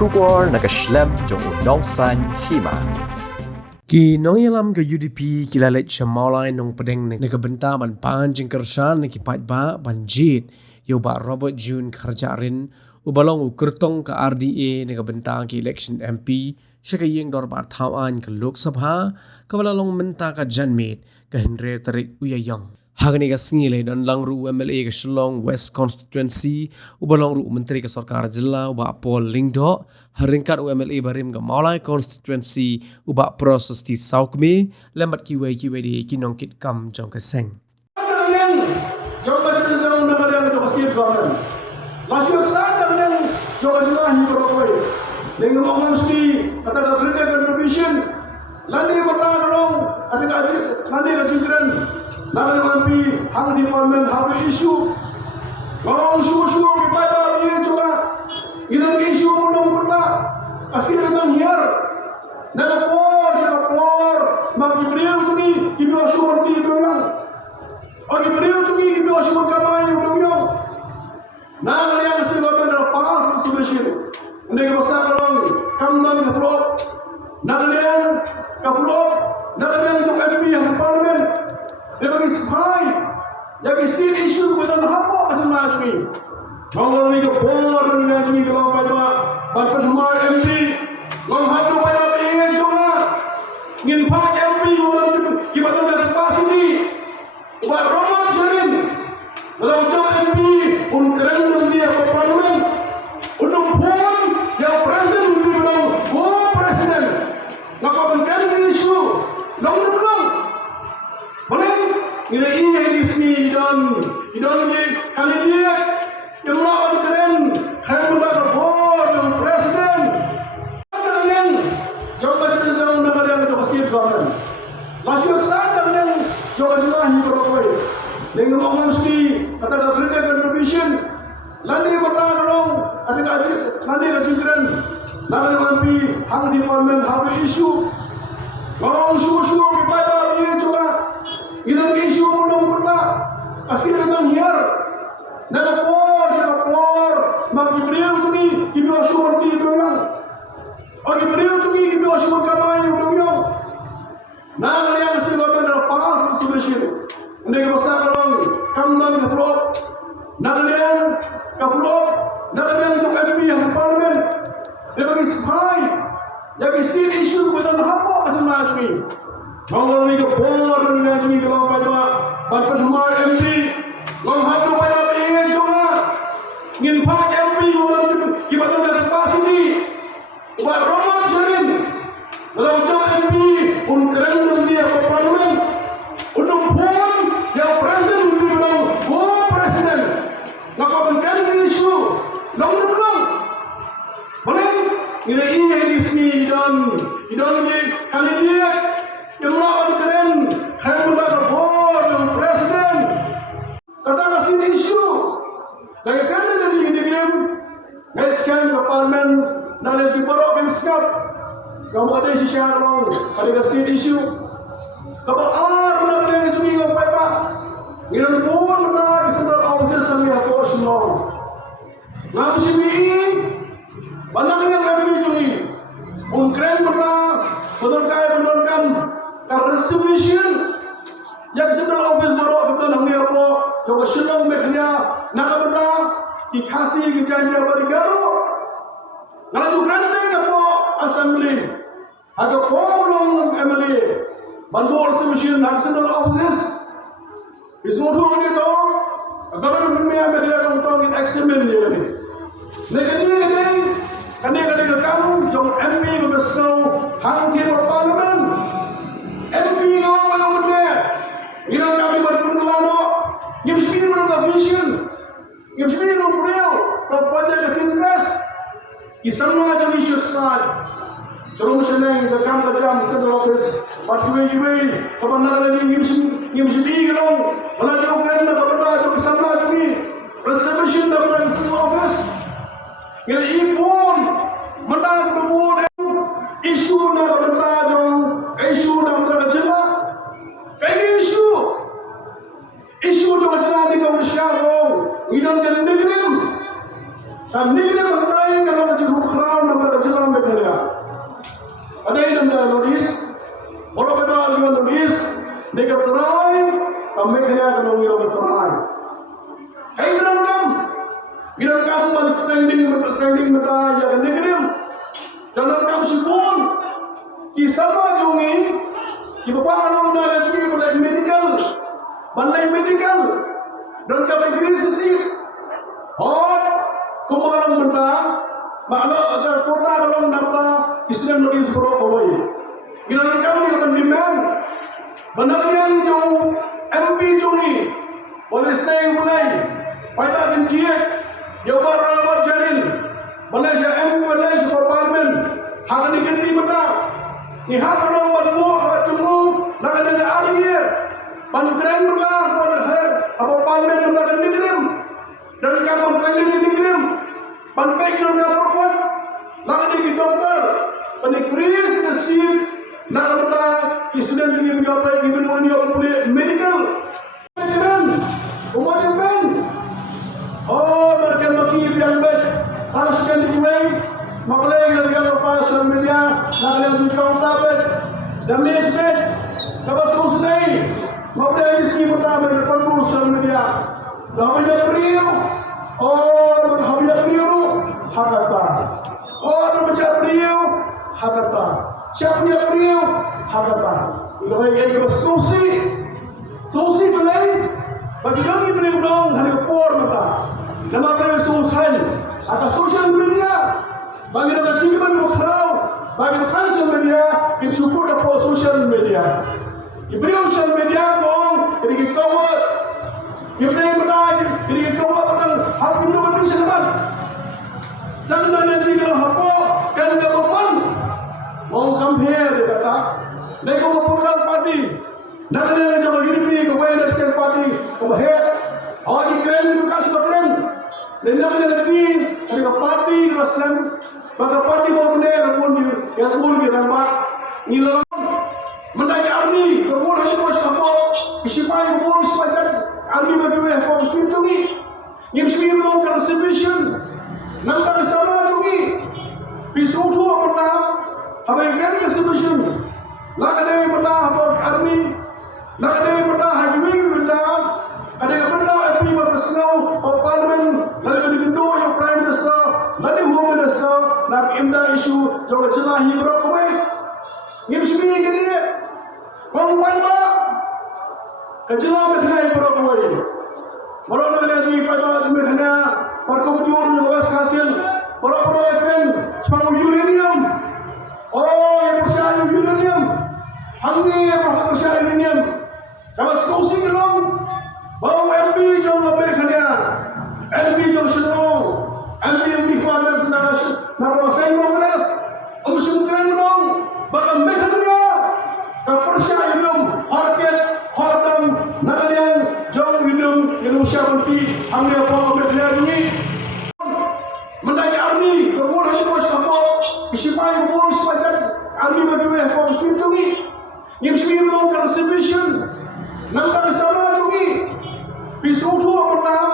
syukur nakaslem jong unongsan hima. Ki nong yalam ke UDP kilalet shamalai nong pedeng ne benta ban pan jing kersan ne ki pat ba banjit yo ba Robert June Karjarin ubalong ukertong ke RDA ne benta ki election MP syakayeng dor ba thawan ke Lok Sabha kabalalong menta ka janmit ke Henry Tarik Uyayong hagani ka singile dan langru MLA ke Shillong West Constituency ubalong ru menteri ke Sarkar Jilla uba Paul Lingdo haringkat UMLA barim ke Maulai Constituency uba proses di Saukme lembat kiwai di kinongkit kam jong keseng jom macam dalam nama yang jom setiap zaman. Masih besar dengan jom jelas ni berokoi. Dengan orang mesti kata kerja contribution. Landi kota orang ada kaji, landi kaji jiran. Landi mampi hang department have issue. Orang issue kita ini juga. Ini issue belum pernah. Asal dengan here. Dengan por, magi beliau tu ni kita issue ni orang. और ये प्रयोग चुकी कि जो अशुभ करवाएं उन्होंने ना लिया सिर्फ अपने पास सुबह उन्हें के बसा करों कम ना के फ्लोप ना लिया का फ्लोप ना लिया जो एमपी हम पार्लियामेंट ये बगी स्पाई या कि स्टेट इशू को तो ना हो अजून आज में मंगल ने को बोर ने आज में करो पाया बात हमारे एमपी लोग हाथ तो पाया ये जो ना इन भाग एमपी वो कि बता दे पास ही Ubat Robert Jarin dalam jam MP keren dia ke parlimen untuk puan yang presiden untuk dalam presiden ngapa bukan isu long boleh ini di sini dan ni kali dia yang lawan keren muda ke presiden kalian jauh macam dalam nama yang itu pasti berlawan masih besar dengan jauh jelas ni berokoi dengan orang mesti kata kerja contribution landi kota orang ada kaji landi kaji jiran landi mampi hang department have issue orang issue kita ini juga ini issue belum pernah asal dengan here dengan por magi beliau tu ni kita issue ni orang और beliau tu ni kita issue kamai orang nah yang sebab ada pas sudah uन्हें के बसा करों कम ना के फ्लोप ना लिया का फ्लोप ना लिया जो एमपी हम पार्लियामेंट ये बगी स्पाई या कि स्टेट इशू को तो ना हो अजून आज में मंगल ने को बोर ने आज में करो पाया बात हमारे एमपी लोग हाथ तो पाया ये जो ना इन भाग एमपी वो कि बता दे पास ही उबार रोबर्ट Zareen dalam jam MP keren dia ke parlimen untuk puan yang presiden untuk dalam presiden ngapa bukan isu long boleh ini di sini dan ni kali dia yang lawan keren muda ke presiden kata nasi isu lagi keren dari ini meskan ke parlimen dan di parok benskap kamu ada isu syarong, ada state issue. Kamu benar yang cumi kau apa? Ngiran pun benar di central office sami aku semua. Ngamu sini, banyak yang kami cumi. Keren benar, benarkan resolution yang central office baru kita nanti apa? Jauh senang mereka nak benar dikasih kerjaan yang bergaru. Ngamu keren apa? Assembly. Ada problem MLA. Bandor Submission National Offices. Ismu tu ni tu. Government ni ambil dia kamu tahu kita eksamen ni ni. Negeri kani kamu jom MP bersau hang di parlimen. MP kamu yang benar. Ina kami berpengaruh. Yang mesti berapa vision. Yang mesti berapa proposal kesinres. Isama jadi syuksad. Kalau misalnya kita kan macam central office, parti ini, kapan nak lagi ni mesti diikat. Mana jauh keren nak berada jauh sama jadi resolution dalam central office. Yang ipun menang berbuat isu nak berada jauh, isu nak berada jelas. Kayak isu jauh jelas di kau syarong. Ini dan negeri. Dan negeri bertanya kalau macam crown nak berada Parliament is negatorai kami kaya kanong ilo negatorai. Kaya ginang kam man standing mata ya negrim. Jangan kam sipon kisama jungi iba anong na lagi mulai medical banlay medical dan kami krisis hot kumarang benda makna ajar kota dalam nama Islam lagi seberapa kawai. Ginang kami akan demand benar yang jauh MP jungi boleh stay mulai pada dinjiat Jawa Barat Jarin Malaysia MP Malaysia Parlimen hak diganti benda ni hak orang berbu hak cuma nak ada ahli pankren benda apa Parlimen benda kan dikirim dan kampung saya dikirim pantai kita perempuan nak ada di doktor penikris nasib nak ada student juga menjawab given one year medical umat yang oh mereka maki yang baik harus kan dimulai maklai dari apa social media nak lihat di kaunter demi sebab kabar susah maklai di sini pertama depan social media kami dah beriu oh kami dah beriu hakata oh macam beriu hakata siapa dia beriu hakata itu lagi susi belai bagi kami beri ulang hari por mata nama kami sultan atas social media bagi nak ciuman mukhrau bagi nak social media kita syukur dapat social media diberi social media kong jadi kita cover diberi menai jadi kita cover betul hak itu betul siapa dan nanti kalau apa kan government mau compare dia kata mereka mempunyai parti nak ada yang jauh hidup ke way dari parti kebahagiaan awak iklan itu kasih berkeren dan nak ada lagi ada parti Islam maka parti populer pun yang pun dirampak nilai mendaki army kebun hari bos kapal isipai kebun sepanjang army bagaimana kau sunjungi yang sendiri melakukan reservation nampak sana jungi pisutu apa nak apa yang reservation nak ada yang pernah apa army nak ada yang pernah haji benda ada yang pernah MP berpersau atau parlimen lalu digendong yang prime minister lalu home minister nak imda isu jauh jelahi berapa baik yang sini gini orang pada kejelah berkenai berapa baik orang ada di pada berkenai perkebun yang luas hasil berapa baik semua uranium oh yang percaya uranium hangi berapa percaya uranium kalau skosing dong bahawa MP jauh lebih kaya MP jauh senang MP kuat dan nama saya Mongres sungkan dong bahkan mereka juga kepercayaan dong harga hardam nakalian jauh hidung Indonesia berarti kami apa mereka ini mendaki army kebun hari bos kapal isipai kebun sepanjang army bagaimana kau sunjungi yang sendiri melakukan reservation nampak sana jungi pisutu apa nak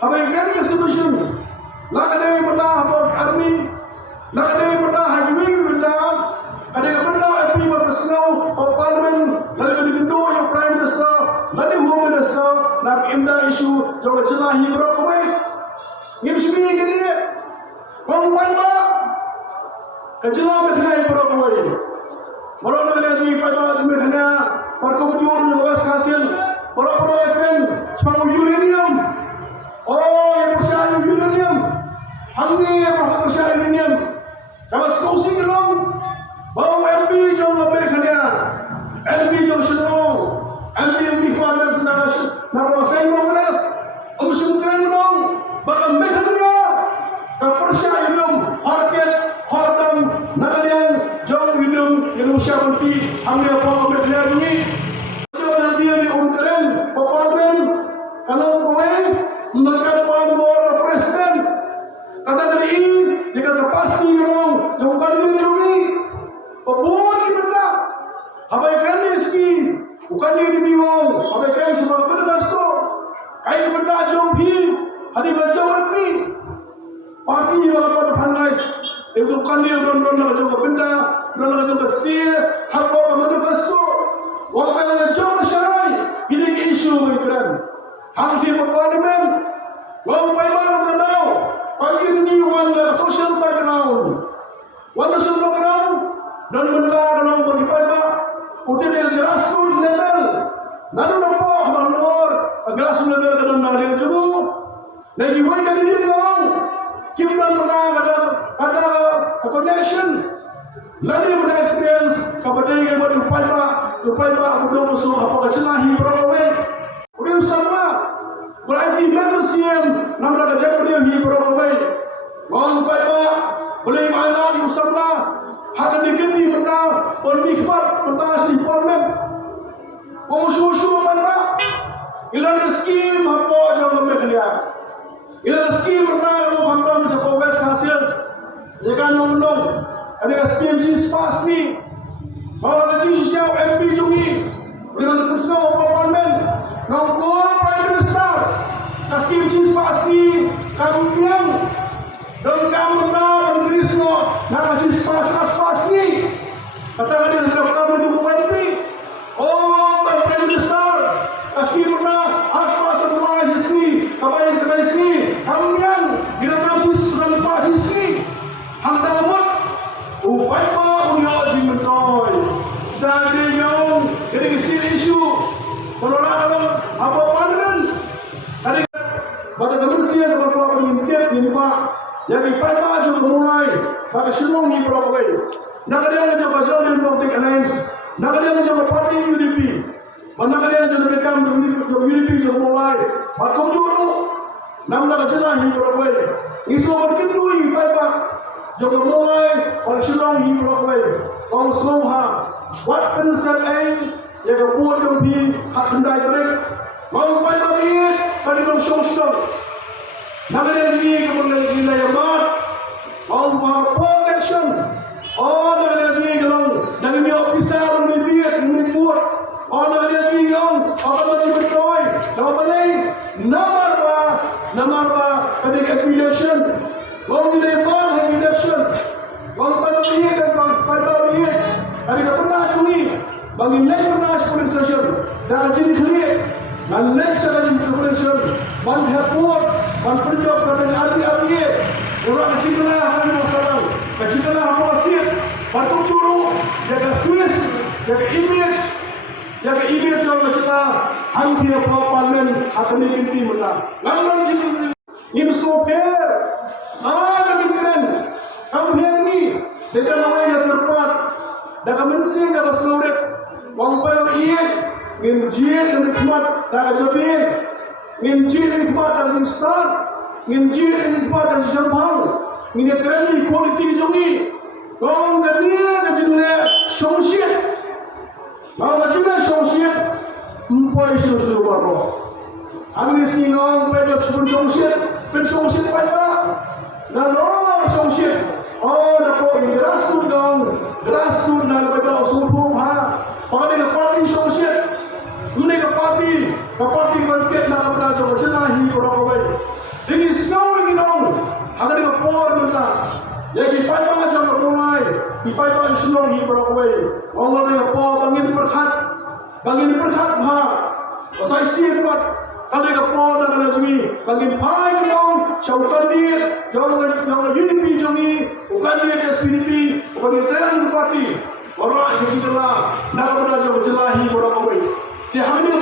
apa yang reservation nak ada yang pernah apa army nak ada yang pernah haji benda ada yang pernah MP berpersau atau parlimen lalu digendong yang prime minister lalu home minister nak imda isu jauh jelahi berapa baik yang sini gini orang pada kejelah berkenai berapa baik orang ada di pada berkenai perkebun yang luas hasil berapa baik semua uranium oh yang percaya uranium hangi berapa percaya uranium kalau skosing dong bahawa MP jauh lebih kaya MP jauh senang MP kuat dan nama saya Mongres sungkan dong bahkan mereka juga kepercayaan dong harga hardam nakalian jauh hidung Indonesia berarti kami apa mereka ini jauh dia diurutkan Parlimen kalau kowe melakukan panggilan presiden kata dari ini jika terpasti dong jauh kali ini pembuat di benda apa yang kalian meski bukan di bingung apa yang kalian sebab benda itu kayak benda jauh hi hadi jauh ini parti yang apa berhandais itu bukan dia don jauh benda don jauh bersih apa manifesto Walaupun ada jom syarai, ini isu migran. Hampir berparlimen, walaupun baru kenal, pagi ini wanda social background, wanda social background dan benda dalam bagaimana udah dari grassroots level, lalu nampak menor grassroots level dalam nari jeru, dan juga kali ini dalam kita menang ada connection. Lalu ada experience kepada yang upaya aku musuh apa kecelahi berapa udah sama berarti membership nama kerja beliau hi berapa mau upaya boleh mana musabla hak digini benda permikmat benda di parlimen musuh mana ilan skim apa yang mereka ilan skim mana lo hantam siapa wes hasil jangan nongol ada skim jenis pasti kalau di sini MP jungi dengan personal parlimen nongol prime minister kasih jenis pasti kampiang dan kamu nak Inggrisno nak kasih pasti katakan dia kamu dukung MP prime minister kasih mana aspas semua isi kabayan isi kampiang kita kasih sudah isi hantamat upaya unyal jimentoy dari yang jadi isu penolakan apa pandan ada pada kementerian kepala penyidikan ini pak yang dipakai juga mulai pada Shillong ni berapa nak ada yang juga Zone Democratic Alliance nak ada yang juga parti UDP nak ada yang juga mereka UDP juga mulai pada kujuru nama kerja ni berapa isu berkendui pak juga mulai pada Shillong ni berapa orang Soha what penyelesaian lain yang kebuat kembali hak hendai terek mau pada ini pada konsumsi nama dia kemudian wilayah mat mau protection nama dia kalau dari dia officer membuat nama dia yang apa yang betul nama apa ketika affiliation mau dia affiliation mau pada ini dan pada ini ada pernah curi bagi next session dan jadi clear dan next session man hapur man perjok dan ari orang kecillah hari masalah kecillah apa pasti patut curu jaga face jaga image yang kecillah hampir parlimen akan dikinti menang lawan jadi ini soper migran kampanye ni dengan nama yang terbuat dan kementerian dapat seluruh wangpaya iya nginjil dan nikmat dan jabin nginjil dan nikmat dan instan nginjil dan nikmat dan jambang nginjil kualiti jongi kong gania kajinnya songsiat mau kajinnya songsiat empai seluruh baru agni sinong pajak sebelum songsiat pensongsiat pajak dan songsiat dapat grassroots dan pada usul ha pada parti sosial mereka parti market nak berada berjelahi orang baik ini semua ini dong agar dia por mereka jadi pada jangan mulai pada semua ini orang baik orang dia por bangin berkat ha saya siap kalau dia por dan ada jungi bangin pai dong syaukan dia jangan UDP jungi bukan dia SPDP bukan dia terang parti orang yang cakap nak berada berjelahi orang baik dia hamil